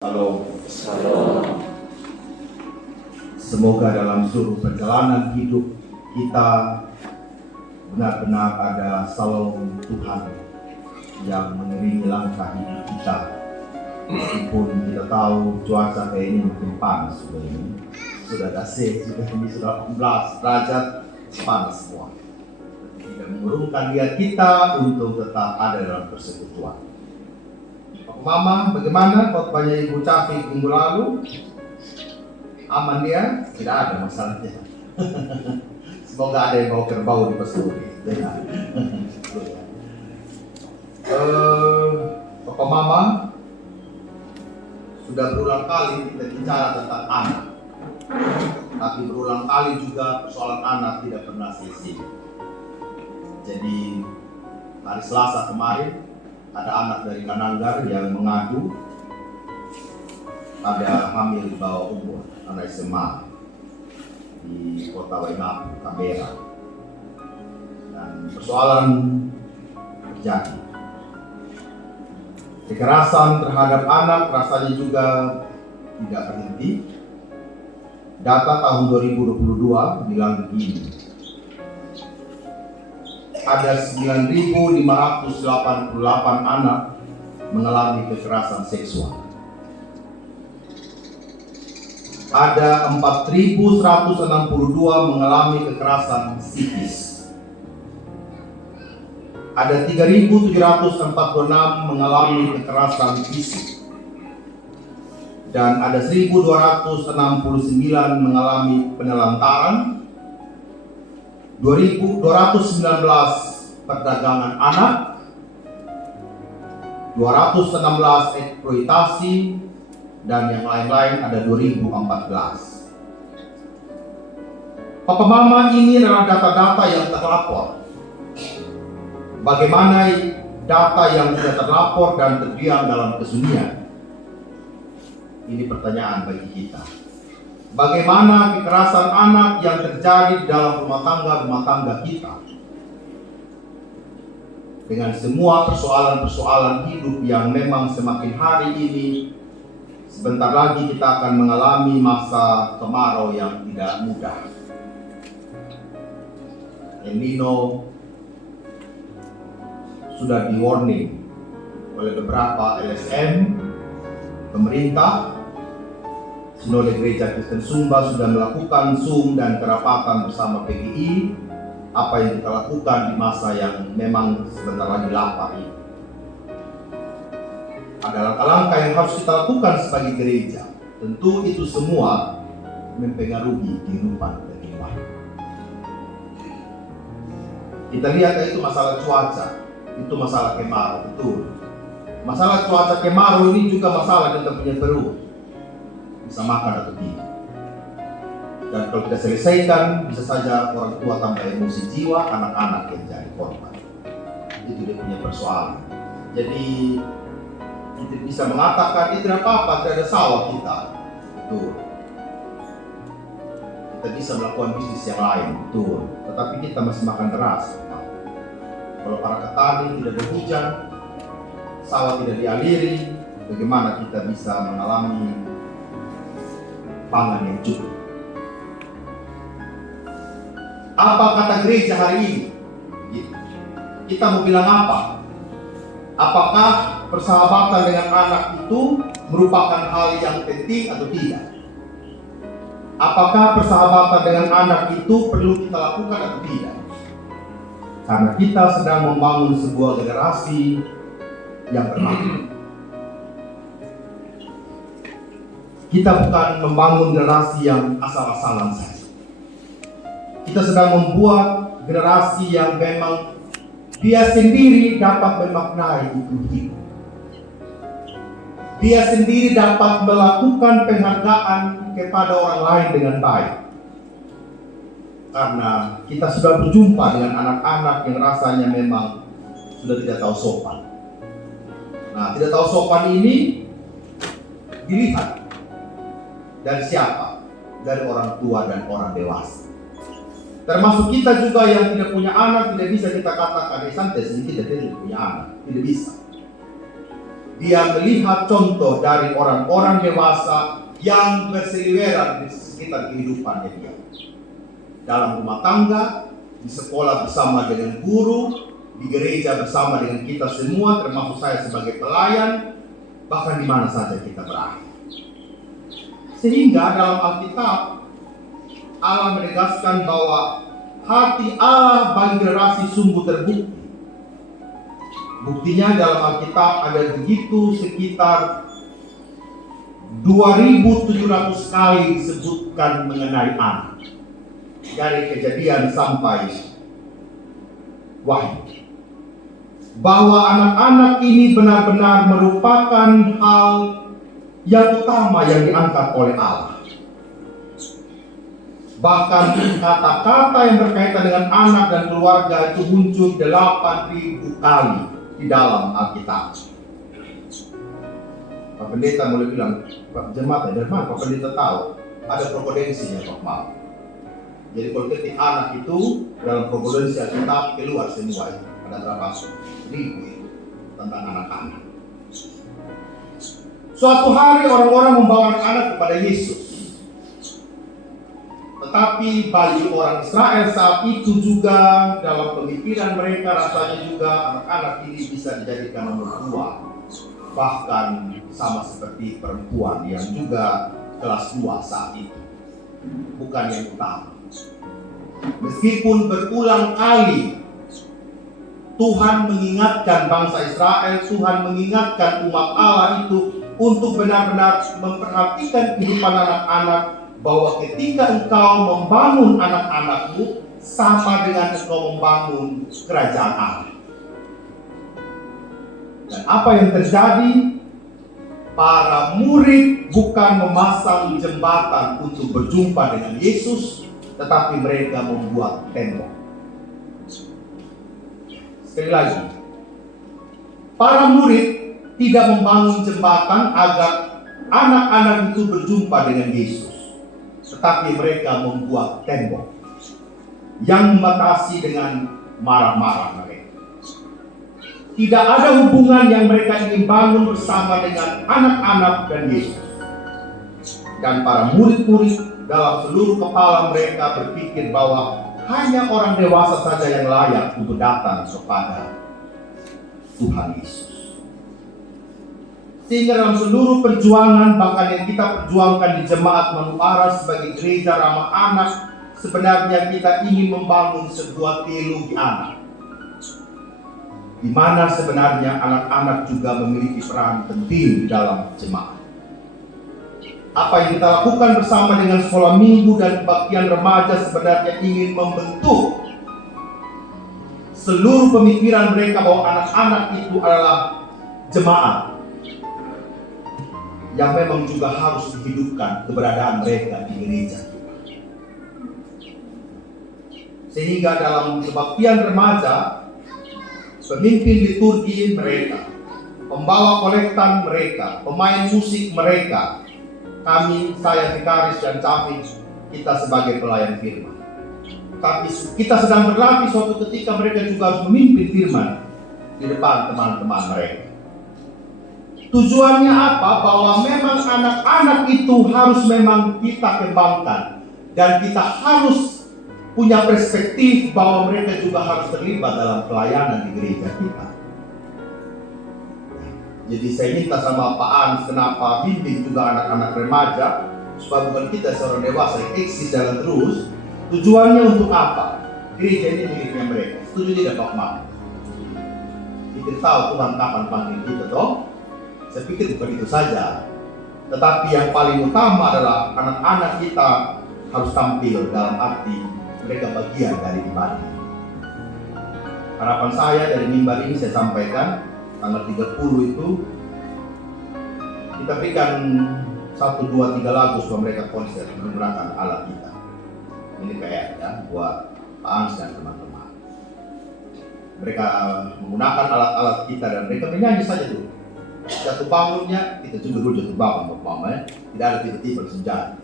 Salam. Salam. Semoga dalam seluruh perjalanan hidup kita benar-benar ada salawat Tuhan yang mengiringi langkah hidup kita. Meskipun kita tahu cuaca kayak ini makin panas sudah ini. Sudah DC, sudah 18 derajat, panas semua. Tidak mengurungkan niat kita untuk tetap ada dalam persekutuan. Mama, bagaimana khotbahnya Ibu Cafi minggu lalu? Aman dia? Tidak ada masalahnya. Semoga ada yang bawa kerbau di pesturi. Papa Mama sudah berulang kali kita bicara tentang anak, tapi berulang kali juga persoalan anak tidak pernah selesai. Jadi hari Selasa kemarin ada anak dari Kananggar yang mengadu ada hamil di bawah umur, anak SMA di kota Waingapu, Canberra. Dan persoalan terjadi. Kekerasan terhadap anak rasanya juga tidak berhenti. Data tahun 2022 bilang begini. Ada 9.588 anak mengalami kekerasan seksual. Ada 4.162 mengalami kekerasan psikis. Ada 3.746 mengalami kekerasan fisik. Dan ada 1.269 mengalami penelantaran. 2.219 perdagangan anak, 216 eksploitasi, dan yang lain-lain ada 2014. Papa Mama, ini adalah data-data yang terlapor. Bagaimana data yang tidak terlapor dan terdiam dalam kesunyian? Ini pertanyaan bagi kita. Bagaimana kekerasan anak yang terjadi di dalam rumah tangga kita, dengan semua persoalan-persoalan hidup yang memang semakin hari ini, sebentar lagi kita akan mengalami masa kemarau yang tidak mudah. El Nino sudah di-warning oleh beberapa LSM, pemerintah. Sinode Gereja Kristen Sumba sudah melakukan Zoom dan kerapatan bersama PGI. Apa yang kita lakukan di masa yang memang sebentar lagi lapar ini. Ada langkah-langkah yang harus kita lakukan sebagai gereja. Tentu itu semua mempengaruhi kehidupan kehidupan. Kita lihat itu masalah cuaca, itu masalah kemarau, betul. Masalah cuaca kemarau ini juga masalah tentang punya perut. Bisa makan atau tidak. Dan kalau kita selesaikan, bisa saja orang tua tambah emosi jiwa, anak-anak yang jadi korban. Itu dia punya persoalan. Jadi kita bisa mengatakan itu tidak apa-apa, tidak ada salah kita. Betul. Kita bisa melakukan bisnis yang lain, betul. Tetapi kita masih makan beras. Kalau para petani tidak ada hujan, sawah tidak dialiri, bagaimana kita bisa mengalami pangan yang cukup? Apa kata gereja hari ini? Kita mau bilang apa? Apakah persahabatan dengan anak itu merupakan hal yang penting atau tidak? Apakah persahabatan dengan anak itu perlu kita lakukan atau tidak? Karena kita sedang membangun sebuah generasi yang bermakna. Kita bukan membangun generasi yang asal-asalan saja. Kita sedang membuat generasi yang memang dia sendiri dapat memaknai itu hidup. Dia sendiri dapat melakukan penghargaan kepada orang lain dengan baik. Karena kita sudah berjumpa dengan anak-anak yang rasanya memang sudah tidak tahu sopan. Nah, tidak tahu sopan ini dilihat dari siapa? Dari orang tua dan orang dewasa. Termasuk kita juga yang tidak punya anak, tidak bisa kita katakan santai, kita tidak punya anak, tidak bisa. Dia melihat contoh dari orang-orang dewasa yang berseliweran di sekitar kehidupannya dia. Dalam rumah tangga, di sekolah bersama dengan guru, di gereja bersama dengan kita semua, termasuk saya sebagai pelayan, bahkan di mana saja kita berada. Sehingga dalam Alkitab, Allah menegaskan bahwa hati Allah bagi generasi sungguh terbukti. Buktinya dalam Alkitab ada begitu sekitar 2.700 kali disebutkan mengenai anak. Dari Kejadian sampai Wahyu. Bahwa anak-anak ini benar-benar merupakan hal yang utama yang diangkat oleh Allah. Bahkan kata-kata yang berkaitan dengan anak dan keluarga itu muncul 8.000 kali di dalam Alkitab. Pak Pendeta mulai bilang, Pak Jemaat, dari mana Pak Pendeta tahu? Ada prokodensinya Pak Mal. Jadi kalau ketik anak itu dalam prokodensi Alkitab keluar semua itu. Ada berapa ribu itu tentang anak-anak. Suatu hari orang-orang membawa anak kepada Yesus. Tetapi bagi orang Israel saat itu juga dalam pemikiran mereka rasanya juga anak-anak ini bisa dijadikan nomor 2. Bahkan sama seperti perempuan yang juga kelas 2 saat itu. Bukan yang utama. Meskipun berulang kali Tuhan mengingatkan bangsa Israel, Tuhan mengingatkan umat Allah itu untuk benar-benar memperhatikan kehidupan anak-anak, bahwa ketika engkau membangun anak-anakmu sama dengan engkau membangun kerajaan Allah. Dan apa yang terjadi? Para murid bukan memasang jembatan untuk berjumpa dengan Yesus, tetapi mereka membuat tembok. Sekali lagi, para murid tidak membangun jembatan agar anak-anak itu berjumpa dengan Yesus, tetapi mereka membuat tembok yang membatasi dengan marah-marah mereka. Tidak ada hubungan yang mereka ingin bangun bersama dengan anak-anak dan Yesus. Dan para murid-murid dalam seluruh kepala mereka berpikir bahwa hanya orang dewasa saja yang layak untuk datang kepada Tuhan Yesus. Sehingga dalam seluruh perjuangan, bahkan yang kita perjuangkan di Jemaat Manuara sebagai gereja ramah anak, sebenarnya kita ingin membangun sebuah teologi anak, di mana sebenarnya anak-anak juga memiliki peran penting di dalam jemaat. Apa yang kita lakukan bersama dengan sekolah minggu dan kebaktian remaja sebenarnya ingin membentuk seluruh pemikiran mereka bahwa anak-anak itu adalah jemaat yang memang juga harus dihidupkan keberadaan mereka di gereja. Sehingga dalam kebaktian remaja, pemimpin liturgi mereka, pembawa kolektan mereka, pemain musik mereka, kami, saya Vikaris dan Cafi, kita sebagai pelayan firman. Tapi kita sedang berlatih suatu ketika mereka juga harus memimpin firman di depan teman-teman mereka. Tujuannya apa? Bahwa memang anak-anak itu harus memang kita kembangkan. Dan kita harus punya perspektif bahwa mereka juga harus terlibat dalam pelayanan di gereja kita. Jadi saya minta sama Pak Ans, kenapa bimbing juga anak-anak remaja, supaya bukan kita seorang dewasa yang eksis jalan terus. Tujuannya untuk apa? Gereja ini miliknya mereka. Setuju tidak Pak Mak? Kita tahu Tuhan kapan panggil kita toh? Saya pikir bukan itu saja. Tetapi yang paling utama adalah anak-anak kita harus tampil dalam arti mereka bagian dari ibadah. Harapan saya dari mimbar ini saya sampaikan, tanggal 30 itu kita berikan 1, 2, 3 lagu supaya mereka konser menggunakan alat kita. Ini PR ya buat Pak Ans dan teman-teman. Mereka menggunakan alat-alat kita dan mereka menyanyi saja tuh. Jatuh bangunnya kita juga dulu jatuh bangun Bapak Mama ya. Tidak ada tiba-tiba senjata.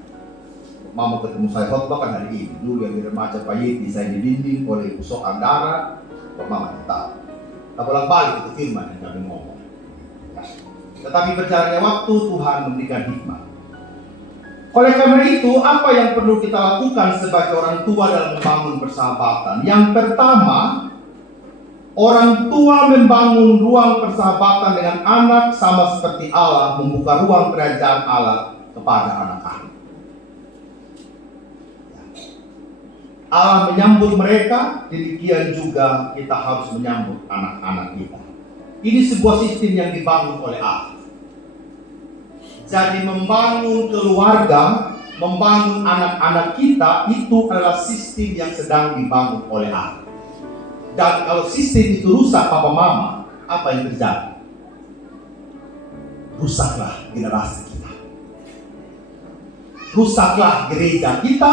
Mama ketemu saya khotbah kan hari ini. Dulu yang di remaja Pak Yeti saya di dinding oleh usokan darah. Bapak Mama tahu. Tak bolak balik itu firman yang kami ngomong. Tetapi berjalannya waktu Tuhan memberikan hikmat. Oleh karena itu, apa yang perlu kita lakukan sebagai orang tua dalam membangun persahabatan? Yang pertama, orang tua membangun ruang persahabatan dengan anak sama seperti Allah membuka ruang kerajaan Allah kepada anak-anak. Allah menyambut mereka, demikian juga kita harus menyambut anak-anak kita. Ini sebuah sistem yang dibangun oleh Allah. Jadi membangun keluarga, membangun anak-anak kita itu adalah sistem yang sedang dibangun oleh Allah. Dan kalau sistem itu rusak papa mama, apa yang terjadi? Rusaklah generasi kita. Rusaklah gereja kita,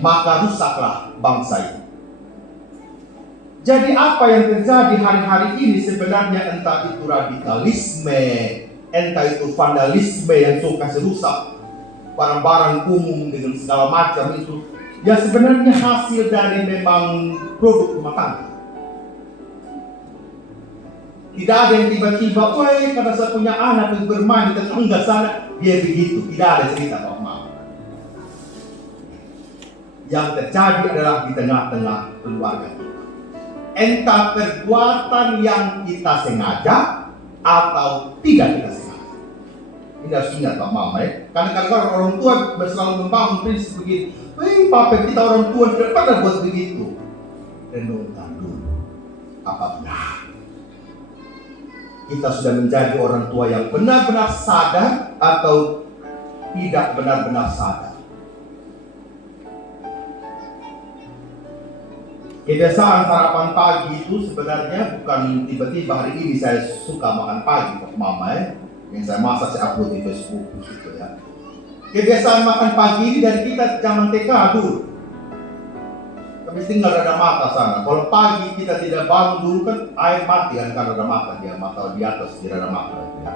maka rusaklah bangsa ini. Jadi apa yang terjadi hari-hari ini sebenarnya entah itu radikalisme, entah itu vandalisme yang suka rusak barang-barang umum dengan segala macam itu, ya sebenarnya hasil dari memang produk rumah tangga. Tidak ada yang tiba-tiba, woi karena saya punya anak yang bermain di tetangga sana, dia begitu. Tidak ada cerita Pak Mama. Yang terjadi adalah di tengah-tengah keluarga kita. Entah perbuatan yang kita sengaja atau tidak kita sengaja. Ini harus ingat Pak Mama ya. Karena kadang-kadang orang tua selalu membangun prinsip begini. Wih Papa, kita orang tua tidak pernah buat begitu. Renungkan dulu. Apa benar? Kita sudah menjadi orang tua yang benar-benar sadar atau tidak benar-benar sadar. Kebiasaan sarapan pagi itu sebenarnya bukan tiba-tiba hari ini saya suka makan pagi Pak Mama ya. Yang saya masak saya upload di Facebook gitu ya. Kebiasaan makan pagi ini dari kita zaman TK dulu. Kami tinggal rada mata sana. Kalau pagi kita tidak bangun dulu kan air mati kan karena rada mata dia mata di atas di rada mata. Ya.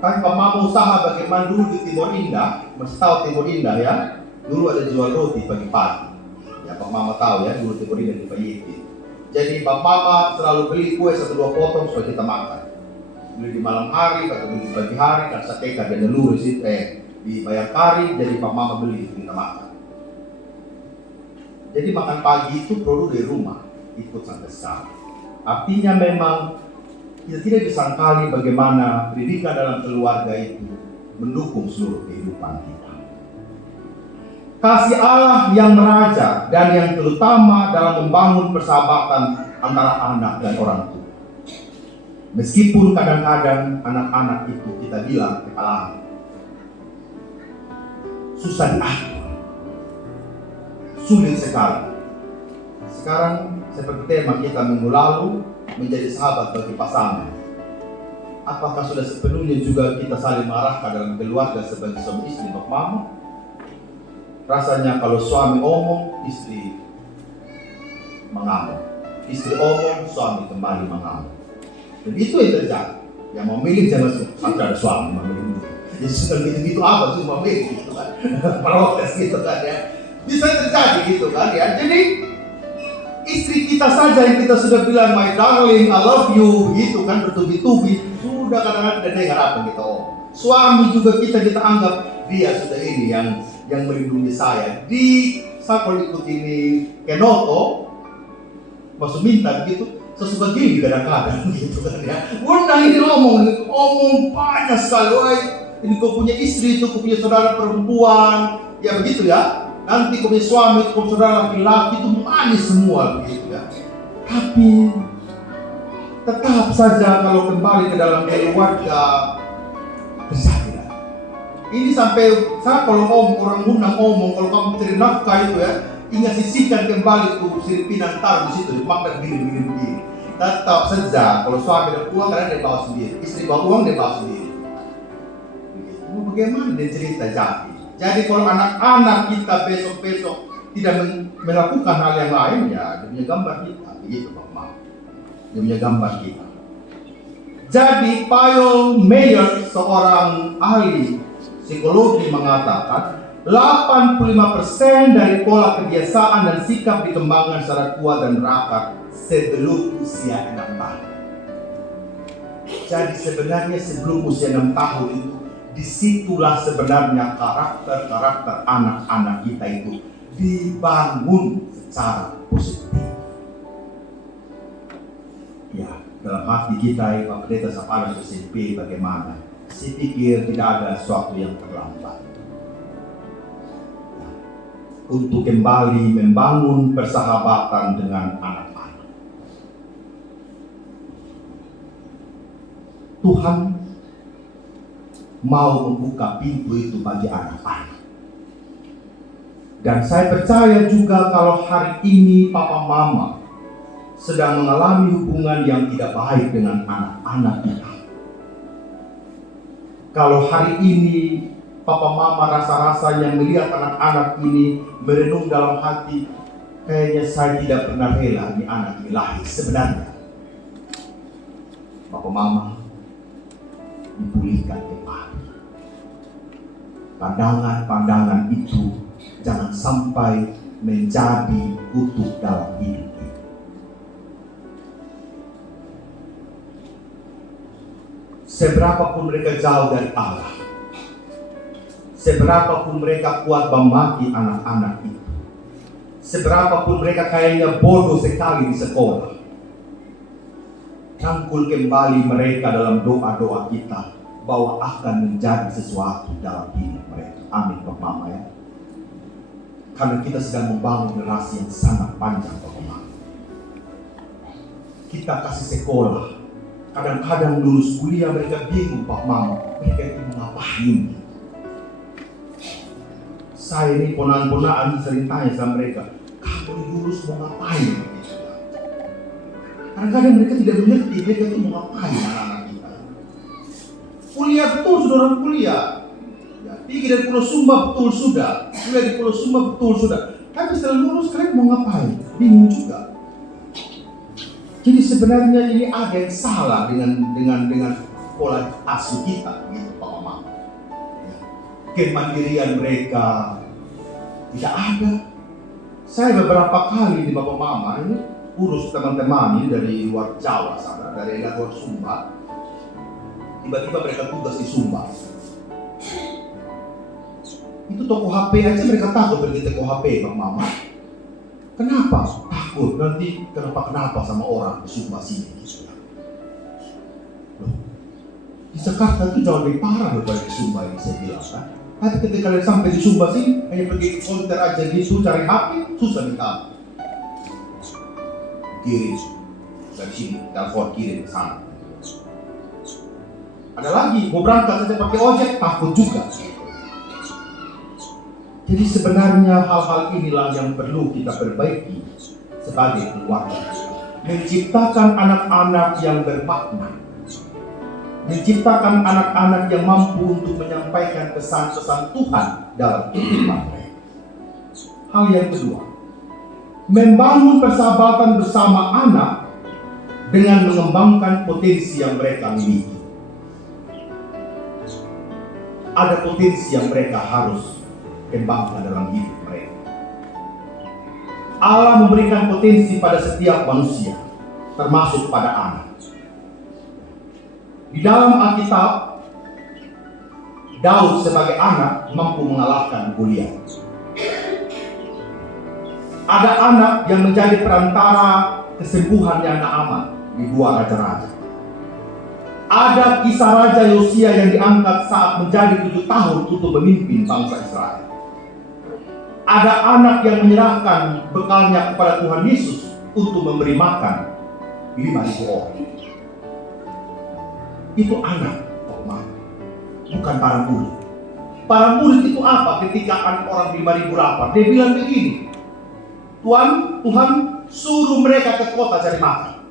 Kan Pak Mama usaha bagaimana dulu di Timur Indah, mesti tahu Timur Indah ya. Dulu ada jual roti pagi-pagi. Ya Pak Mama tahu ya dulu Timur Indah di Payiti. Jadi Pak Mama selalu beli kue 1-2 potong supaya kita makan. Beli di malam hari, atau beli di pagi hari, dan sateka dan telur di Bayangkari, jadi Pak Mama beli kita makan. Jadi makan pagi itu produk dari rumah, ikut sampai sekarang. Artinya memang kita tidak disangkali bagaimana pendidikan dalam keluarga itu mendukung seluruh kehidupan kita. Kasih Allah yang meraja dan yang terutama dalam membangun persahabatan antara anak dan orang tua. Meskipun kadang-kadang anak-anak itu kita bilang kepala susah diatur, sulit sekali. Sekarang seperti tema kita minggu lalu menjadi sahabat bagi pasangan. Apakah sudah sepenuhnya juga kita saling marahkan dalam keluarga sebagai suami istri Pak Mama? Rasanya kalau suami omong, istri mengamuk. Istri omong, suami kembali mengamuk. Dan itu yang terjadi. Yang memilih jangan ada suami memilih. Jadi sudah gitu-gitu apa sih memilih gitu kan? Protes gitu kan ya. Bisa terjadi gitu kan ya. Jadi istri kita saja yang kita sudah bilang my darling, I love you gitu kan bertubi-tubi sudah kadang-kadang tidak dengar apa kita omong. Suami juga kita anggap dia sudah ini yang melindungi saya. Saya kalau ikut ini Kenoto, maksud minta gitu. Sesuka gini kadang-kadang gitu kan ya. Undang ini omong banyak sekali. Wah, ini kau punya istri itu, kau punya saudara perempuan, ya begitu ya. Nanti kau punya suami, kau saudara laki-laki itu manis semua begitu ya. Tapi tetap saja kalau kembali ke dalam keluarga terjadi. Ini sampai saya kalau orang undang omong, kalau kamu cari nafkah itu ya, ingat sisihkan kembali tuh siripinang taruh di situ, makan begini. Tetap saja kalau suami ada uang karena dia bawa sendiri, istri bawa uang dia bawa sendiri. Bagaimana dia cerita jadi kalau anak-anak kita besok-besok tidak melakukan hal yang lain ya dia punya gambar kita begitu Pak Mama. Dia punya gambar kita. Jadi Paul Meyer seorang ahli psikologi mengatakan 85% dari pola kebiasaan dan sikap dikembangkan secara kuat dan rapat sebelum usia 6 tahun. Jadi sebenarnya sebelum usia 6 tahun itu, disitulah sebenarnya karakter anak-anak kita itu dibangun secara positif. Ya, dalam hati kita, Pak Pendeta Sapalus SMP bagaimana? Saya pikir tidak ada sesuatu yang terlambat untuk kembali membangun persahabatan dengan anak-anak. Tuhan mau membuka pintu itu bagi anak-anak. Dan saya percaya juga kalau hari ini Papa Mama sedang mengalami hubungan yang tidak baik dengan anak-anak kita. Kalau hari ini Papa Mama rasa-rasanya melihat anak-anak ini merenung dalam hati, kayaknya saya tidak pernah rela ini anak ini lahir. Sebenarnya Papa Mama dipulihkan kembali. Pandangan-pandangan itu jangan sampai menjadi kutuk dalam hidup. Seberapapun mereka jauh dari Allah, seberapapun mereka kuat memaki anak-anak itu, seberapapun mereka kayaknya bodoh sekali di sekolah, rangkul kembali mereka dalam doa-doa kita bahwa akan menjadi sesuatu dalam hidup mereka. Amin, Pak Mama ya. Karena kita sedang membangun generasi yang sangat panjang, Pak Mama. Kita kasih sekolah. Kadang-kadang lulus kuliah mereka bingung, Pak Mama, mereka itu ngapain? Saya ini ponaan-ponaan sering tanya sama mereka, kamu lulus mau ngapain? Kadang-kadang mereka tidak mengerti mereka itu mau ngapain anak-anak kita. Kuliah betul sudah orang kuliah, ya, tinggi dari Pulau Sumba betul sudah, kuliah di Pulau Sumba betul sudah. Tapi setelah lulus kalian mau ngapain? Bingung juga. Jadi sebenarnya ini ada yang salah dengan pola asuh kita, gitu Pak Mama. Ya. Kemandirian mereka tidak ada. Saya beberapa kali di Bapak Mama ini urus teman-teman ini dari luar Jawa sana, dari luar Sumba. Tiba-tiba mereka tugas di Sumba. Itu toko HP aja mereka takut pergi toko HP, Pak Mama. Kenapa? Takut nanti kenapa sama orang di Sumba sini. Loh, di Jakarta itu jauh lebih parah daripada di Sumba ini saya bilang kan. Tapi ketika kalian sampai di Sumba sini hanya pergi ke konter aja gitu cari HP susah minta. Kirim dari sini telepon kirim ke sana. Ada lagi mau berangkat saja pakai ojek takut juga. Jadi sebenarnya hal-hal inilah yang perlu kita perbaiki sebagai keluarga. Menciptakan anak-anak yang bermakna. Menciptakan anak-anak yang mampu untuk menyampaikan pesan-pesan Tuhan dalam kehidupan mereka. Hal yang kedua, membangun persahabatan bersama anak dengan mengembangkan potensi yang mereka miliki. Ada potensi yang mereka harus kembangkan dalam hidup mereka. Allah memberikan potensi pada setiap manusia, termasuk pada anak. Di dalam Alkitab, Daud sebagai anak mampu mengalahkan Goliat. Ada anak yang menjadi perantara kesembuhannya Naaman di 2 Raja-Raja. Ada kisah Raja Yosia yang diangkat saat menjadi 7 tahun untuk memimpin bangsa Israel. Ada anak yang menyerahkan bekalnya kepada Tuhan Yesus untuk memberi makan 5.000 orang. Itu anak, bukan para murid. Para murid itu apa? Ketika orang 5.000 lapar, dia bilang begini, Tuhan suruh mereka ke kota cari makan.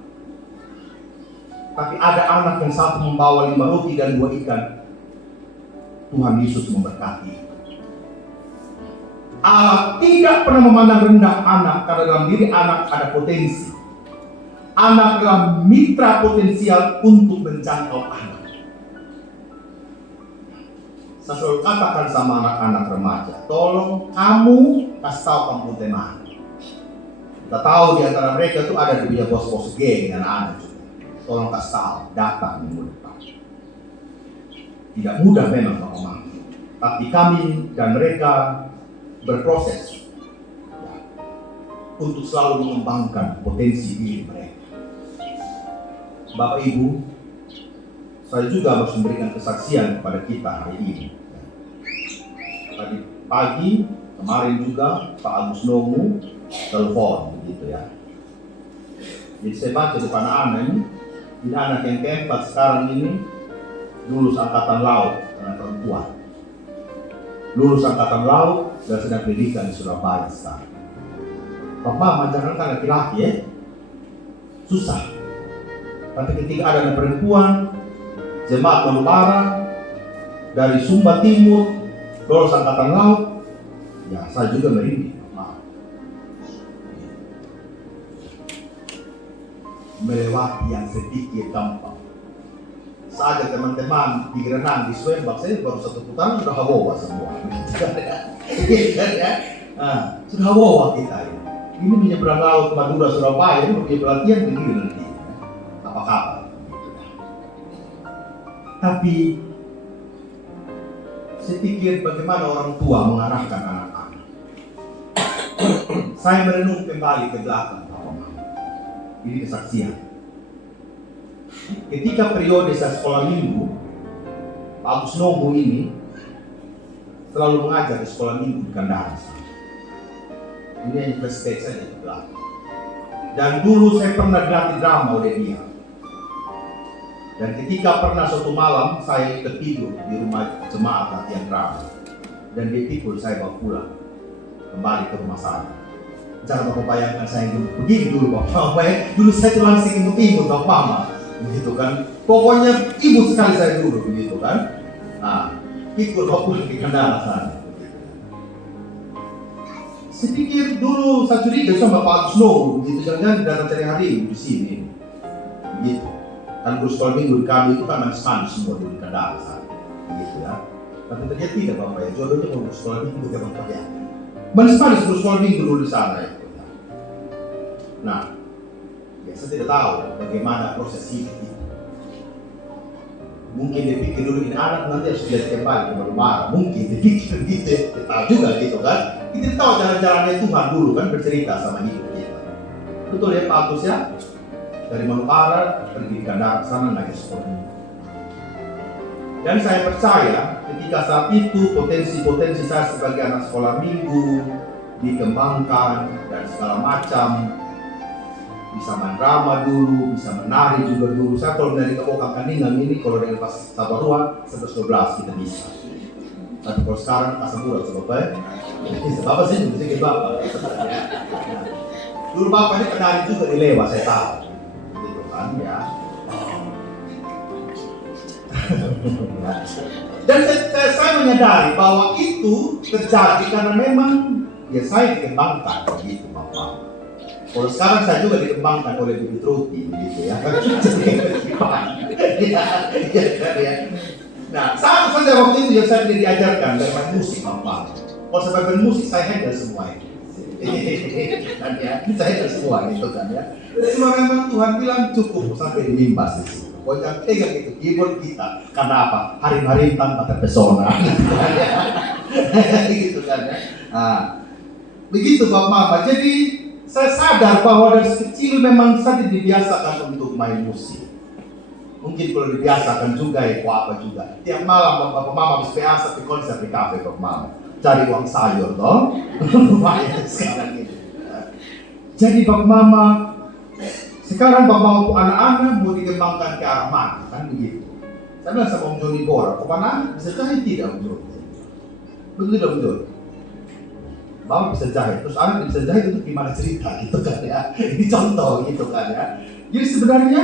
Tapi ada anak yang satu membawa 5 roti dan 2 ikan. Tuhan Yesus memberkati. Allah tidak pernah memandang rendah anak, karena dalam diri anak ada potensi. Anak adalah mitra potensial untuk menjangkau anak. Saya selalu katakan sama anak-anak remaja, tolong kamu kasih tahu kamu teman. Kita tahu di antara mereka itu ada dia bos-bos geng dan anak. tolong kasih tahu datang minggu depan. Tidak mudah memang Pak Mama, tapi kami dan mereka berproses ya, untuk selalu mengembangkan potensi diri mereka. Bapak Ibu, saya juga harus memberikan kesaksian kepada kita hari ini. Tadi pagi, kemarin juga Pak Agus Nomu telepon begitu ya. Jadi saya baca depan anak ini anak yang keempat sekarang ini lulus angkatan laut, anak perempuan. Lulus angkatan laut dan sedang pendidikan di Surabaya sekarang. Bapak jangan kan laki-laki ya, susah. Tapi ketika ada anak perempuan, jemaat Manubara dari Sumba Timur, lulus angkatan laut, ya saya juga merinding. Melewati yang sedikit gampang. Saja teman-teman di renang di Swembak, saya baru satu putaran sudah hawa semua. Sudah hawa kita ini. Ini menyeberang laut Madura Surabaya, ini pergi pelatihan begini nanti. Apa kabar? Tapi saya pikir bagaimana orang tua mengarahkan anak-anak. Saya merenung kembali ke belakang. Ini kesaksian. Ketika periode saya sekolah minggu, Pak Agus Nomu ini selalu mengajar di sekolah minggu di Kandahar. Ini hanya flashback saja di belakang. Dan dulu saya pernah dilatih drama oleh dia. Dan ketika pernah suatu malam saya tertidur di rumah jemaat latihan drama, dan dia pikul saya bawa pulang kembali ke rumah saya. Jangan Bapak bayangkan saya dulu begini dulu Bapak Mama ya. Dulu saya tuh langsung imut-imut Bapak Mama begitu kan. Pokoknya imut sekali saya dulu begitu kan. Pikul Bapak pulang di Kandahar sana. Saya pikir dulu saya curiga sama Pak Agus Nomu begitu, jangan-jangan datang cari hari di sini begitu. Kan guru sekolah minggu kami itu kan manis-manis semua di Kandahar sana begitu ya. Tapi ternyata tidak Bapak ya, jodohnya mau guru sekolah minggu ya Bapak ya. Manis-manis guru sekolah minggu dulu di sana ya. Nah, ya saya tidak tahu bagaimana proses hidup itu. Mungkin dia pikir dulu ini anak nanti harus lihat kembali ke Manubara. Mungkin dia pikir gitu, kita tahu juga gitu kan. Kita tahu jalan-jalannya Tuhan dulu kan bercerita sama hidup kita. Betul ya Pak Agus ya? Dari Manubara pergi ke Kandahar sana naik sekolah minggu. Dan saya percaya ketika saat itu potensi-potensi saya sebagai anak sekolah minggu dikembangkan dan segala macam. Bisa main drama dulu, bisa menari juga dulu. Saya kalau dari Kepokang Kaningan ini, kalau dari pas Sabarua 11-12 kita bisa. Tapi kalau sekarang Kasamura coba ya. Bapak sih sedikit Bapak. Dulu Bapak ini penari juga di Lewa, saya tahu. Gitu kan ya. Dan saya menyadari bahwa itu terjadi karena memang ya saya dikembangkan begitu Bapak. Kalau sekarang saya juga dikembangkan oleh Bibi Truti gitu ya. Nah, sama saja waktu itu yang saya tidak diajarkan dari main musik Bapak. Kalau saya main musik saya handle semua itu. Kan ya, saya handle semua itu kan ya. Cuma memang Tuhan bilang cukup sampai di Mimbas di situ. Pokoknya pegang itu keyboard kita. Karena apa? Hari-hari tanpa terpesona. Gitu kan ya. Nah, begitu Bapak Mama. Jadi saya sadar bahwa dari kecil memang saya dibiasakan untuk main musik. Mungkin kalau dibiasakan juga ya, apa juga. Tiap malam Bapak Mama habis biasa di konser di kafe Bapak Mama. Cari uang sayur toh. Lumayan sekarang ini. Jadi Bapak Mama, sekarang Bapak Mama anak-anak mau dikembangkan ke arah mana, kan begitu. Saya bilang sama Om Joni Bora, kemana bisa jahit tidak Om Joni? Betul tidak Om Joni? Bapak bisa jahit, terus anak bisa jahit itu gimana cerita gitu kan ya. Ini contoh gitu kan ya. Jadi sebenarnya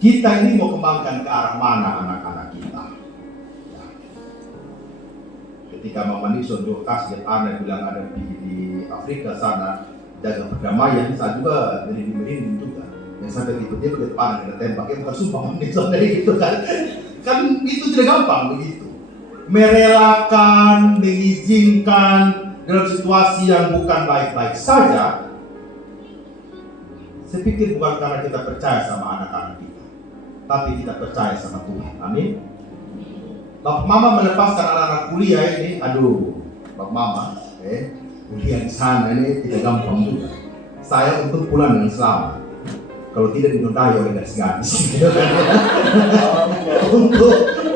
kita ini mau kembangkan ke arah mana anak-anak kita ya. Ketika Mama Nixon juga kasih anak bilang ada di Afrika sana jaga perdamaian, saya juga merinding juga. Yang sampai tiba-tiba ke depan kita tembak, bukan sumpah Mama Nixon dari gitu kan. Kan itu tidak gampang begitu. Merelakan, mengizinkan dalam situasi yang bukan baik-baik saja. Saya Saya pikir bukan karena kita percaya sama anak-anak kita, tapi kita percaya sama Tuhan. Amin. Bapak Mama melepaskan anak-anak kuliah ini, aduh, Bapak Mama, kuliah di sana ini tidak gampang juga. Saya untuk pulang dengan selamat, kalau tidak dinodai oleh gadis-gadis.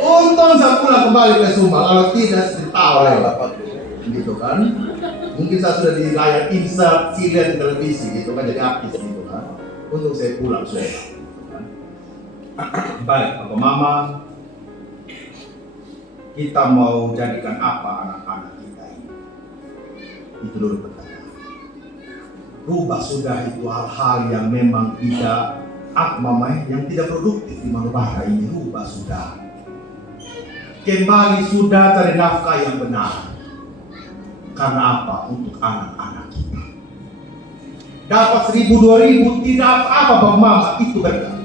Untung saya pulang kembali ke Sumba, kalau tidak tahu oleh Bapak, gitu kan? Mungkin saya sudah di layar insert, lihat di televisi, gitu kan, jadi artis gitu kan. Untung saya pulang sudah, gitu kan. Baik, Bapak Mama, kita mau jadikan apa anak-anak kita ini? Itu dulu pertanyaan. Rubah sudah itu hal-hal yang memang tidak yang tidak produktif di Manubara ini. Rubah sudah. Kembali sudah cari nafkah yang benar. Karena apa? Untuk anak-anak kita. Dapat 1.000, 2.000 tidak apa-apa Bang Mama, itu berkah.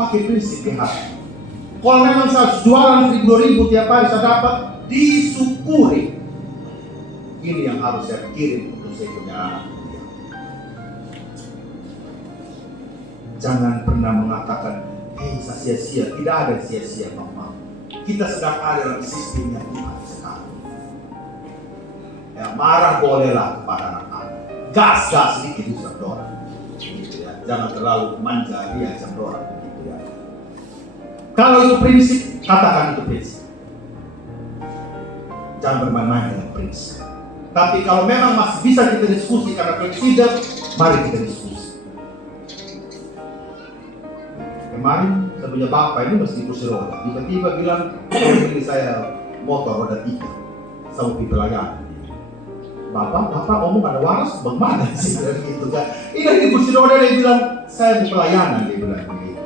Pakai prinsip di hati. Kalau memang saya jualan 1.000, 2.000 tiap hari saya dapat, disyukuri. Ini yang harus saya kirim untuk saya punya anak. Jangan pernah mengatakan, hei saya sia-sia. Tidak ada sia-sia Mama. Kita sedang ada dalam sistem yang Tuhan sekarang. Ya, marah bolehlah kepada anak-anak. Gas sedikit itu dorang. Gitu ya. Jangan terlalu manja dia jam dorang. Gitu ya. Kalau itu prinsip, katakan itu prinsip. Jangan bermain-main dengan prinsip. Tapi kalau memang masih bisa kita diskusi karena fleksibel, mari kita diskusi. Kemarin saya punya bapak ini mesti kursi roda. Tiba-tiba bilang, beli saya motor roda 3 sama pelayan. Bapak ngomong ada waras, bagaimana sih gitu kan? Ini di kursi roda dia bilang, saya mau pelayanan, dia bilang begitu.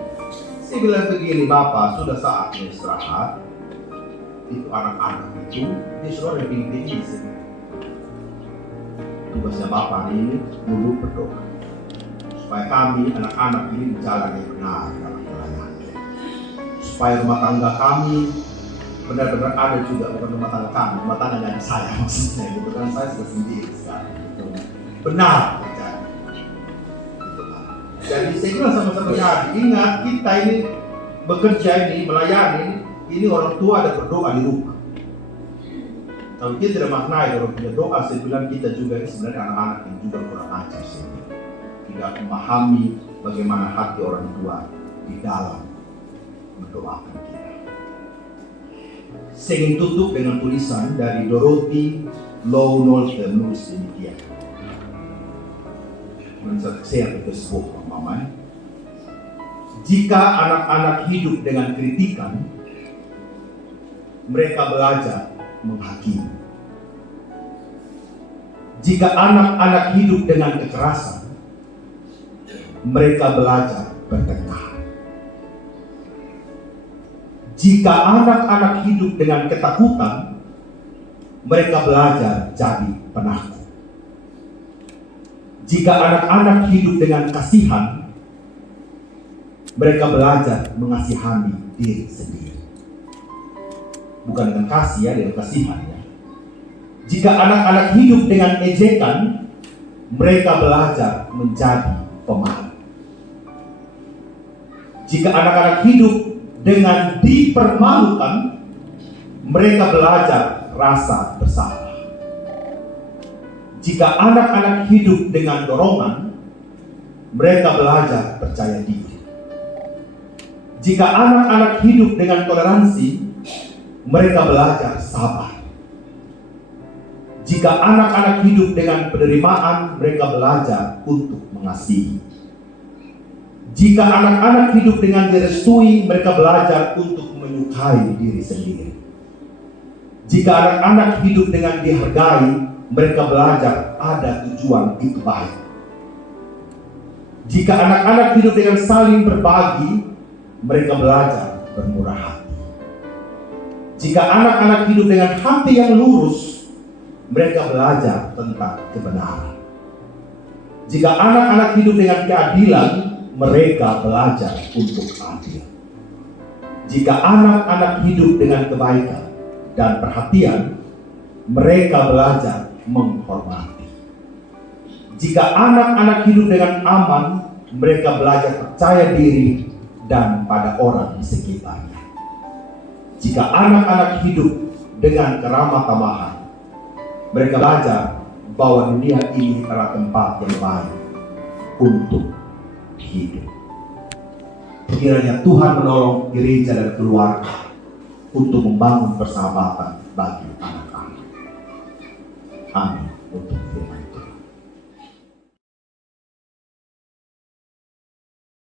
Saya bilang begini, Bapak sudah saatnya istirahat. Itu anak-anak itu, dia sudah pilih-pilih sih. Tugasnya Bapak ini dulu berdoa supaya kami anak-anak ini berjalan yang benar dalam pelayanan. Supaya rumah tangga kami benar-benar ada juga, bukan rumah tangga kami, rumah tangga dari saya maksudnya, gitu kan, saya sudah sendiri sekarang, gitu. Benar terjadi, gitu kan. Jadi saya bilang sama-sama jadi, ingat kita ini bekerja ini, melayani, ini orang tua ada berdoa di rumah. Kalau kita tidak maknai orang punya doa, saya bilang kita juga ini sebenarnya anak-anak yang juga kurang ajar sih. Tidak memahami bagaimana hati orang tua di dalam mendoakan kita. Saya ingin tutup dengan tulisan dari Dorothy Low Nolte menulis demikian. Saya di Facebook, Mama. Jika anak-anak hidup dengan kritikan, mereka belajar menghakimi. Jika anak-anak hidup dengan kekerasan, mereka belajar bertengkar. Jika anak-anak hidup dengan ketakutan, mereka belajar jadi penakut. Jika anak-anak hidup dengan kasihan, mereka belajar mengasihani diri sendiri. Bukan dengan kasih ya, dengan kasihan ya. Jika anak-anak hidup dengan ejekan, mereka belajar menjadi pemalu. Jika anak-anak hidup dengan dipermalukan, mereka belajar rasa bersalah. Jika anak-anak hidup dengan dorongan, mereka belajar percaya diri. Jika anak-anak hidup dengan toleransi, mereka belajar sabar. Jika anak-anak hidup dengan penerimaan, mereka belajar untuk mengasihi. Jika anak-anak hidup dengan direstui, mereka belajar untuk menyukai diri sendiri. Jika anak-anak hidup dengan dihargai, mereka belajar ada tujuan itu baik. Jika anak-anak hidup dengan saling berbagi, mereka belajar bermurah hati. Jika anak-anak hidup dengan hati yang lurus, mereka belajar tentang kebenaran. Jika anak-anak hidup dengan keadilan, mereka belajar untuk adil. Jika anak-anak hidup dengan kebaikan dan perhatian, mereka belajar menghormati. Jika anak-anak hidup dengan aman, mereka belajar percaya diri dan pada orang di sekitarnya. Jika anak-anak hidup dengan keramah tamahan, mereka belajar bahwa dunia ini adalah tempat yang baik untuk hidup. Kiranya Tuhan menolong gereja dan keluarga untuk membangun persahabatan bagi anak-anak. Amin.